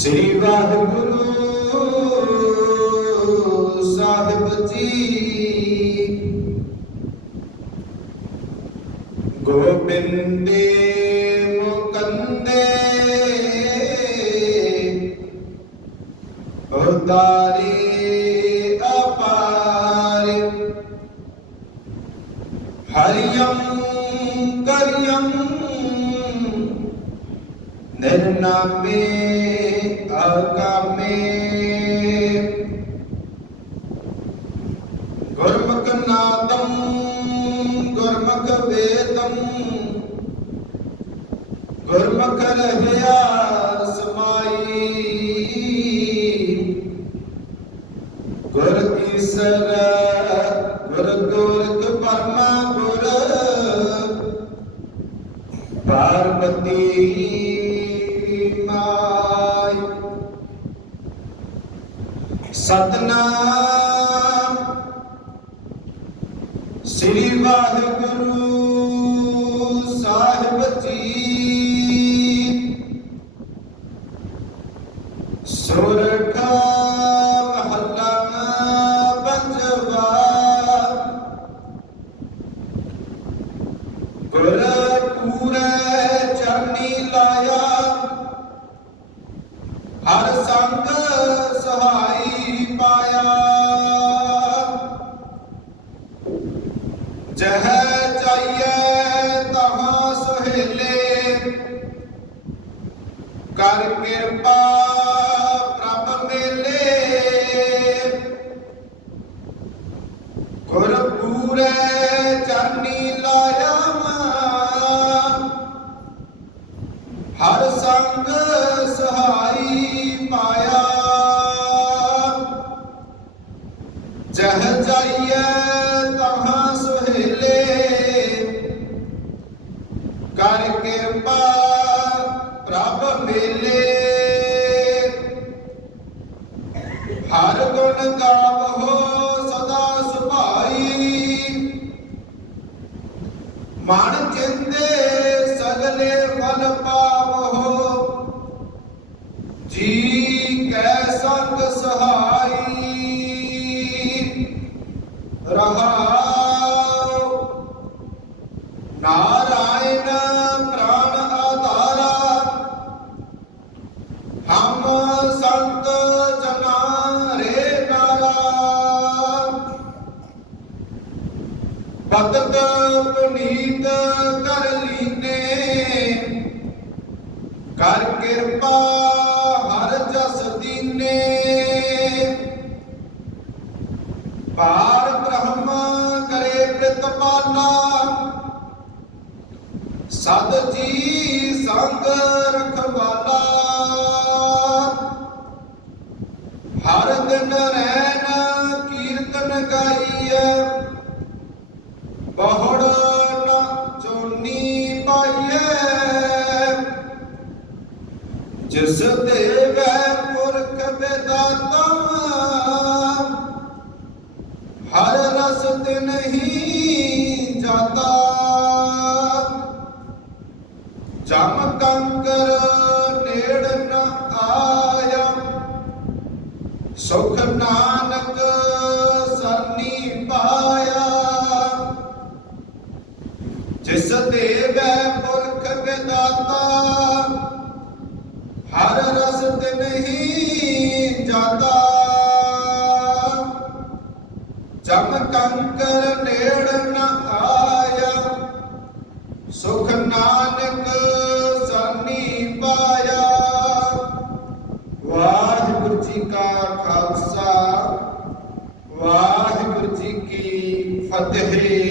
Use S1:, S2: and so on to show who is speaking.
S1: ਸ੍ਰੀ ਵਾਹਿਗੁਰੂ ਸਾਹਿਬ ਜੀ। ਗੋਬਿੰਦੇ ਮੁਕੰਦੇ ਉਦਾਰੀ ਅਪਾਰ। ਹਰਿਯੰ ਨਿਰਨਾਮੇ ਆਕਾਮੇ ਗੁਰਮੁਖ ਨਾਦੰ ਗੁਰਮੁਖ ਵੇਦੰ ਗੁਰਮੁਖ ਰਹਿਆ ਸਮਾਈ ਗੁਰ ਈਸਰ ਗੁਰ ਗੋਰਖ ਪਰਮਾ ਗੁਰ ਪਾਰਵਤੀ ਸਤਨਾਮ। ਸ੍ਰੀ ਵਾਹਿਗੁਰੂ ਸਾਹਿਬ ਜੀ। ਸੁਰਖ ਮਹੱਲਾ ਪੰਜਵਾ। ਗੁਰ ਪੂਰੇ ਚਰਨੀ ਲਾਇਆ। ਹਰ ਸੰਗ ਸਹਾਈ ਜਹ ਚਾਹੀਏ ਤਹਾਂ ਸੁਹੇਲੇ। ਕਰ ਕਿਰਪਾ ਕਰ ਕਿਰਪਾ ਪ੍ਰਭ ਮੇਲੇ। ਹਰ ਗੁਣ ਗਾਵੋ ਸਦਾ ਸੁਭਾਈ। ਮਨ ਚਿੰਦੇ ਸਗਲੇ ਫਲ ਪਾਵੋ ਜੀ ਕੈ ਸੰਗ ਸਹਾਈ। ਰਹਾਉ ਭਗਤ ਪੁਨੀਤ ਕਰ ਲੀਨੇ। ਕਰ ਕਿਰਪਾ ਹਰ ਜਸ ਦੀਨੇ। ਪਾਰ ਬ੍ਰਹਮ ਕਰੇ ਪ੍ਰਤਪਾਲਾ ਸਦ ਜੀ ਸੰਗ ਰਖਵਾਲਾ। ਹਰ ਦਿਨ ਰਹਿਣ ਜਿਸ ਦੇਵੈ ਪੁਰਖ ਬੇਦਾਤਾ, ਹਰ ਰਸ ਤੇ ਨਹੀਂ ਜਾਤਾ ਜਮ ਕੰਕਰ ਨੇੜ ਨ ਆਇਆ, ਸੁਖ ਨਾਨਕ ਸਰਨੀ ਪਾਇਆ। ਜਿਸ ਦੇਵੈ ਪੁਰਖ ਵਿਦਾਤਾ ਹਰ ਰਸ ਤੇ ਨਹੀਂ ਜਾਤਾ ਜਮ ਕੰਕਰ ਨੇੜ ਨ ਆਇਆ, ਸੁਖ ਨਾਨਕ ਸਾਨੀ ਪਾਇਆ। ਵਾਹਿਗੁਰੂ ਜੀ ਕਾ ਖਾਲਸਾ, ਵਾਹਿਗੁਰੂ ਜੀ ਕੀ ਫਤਿਹ।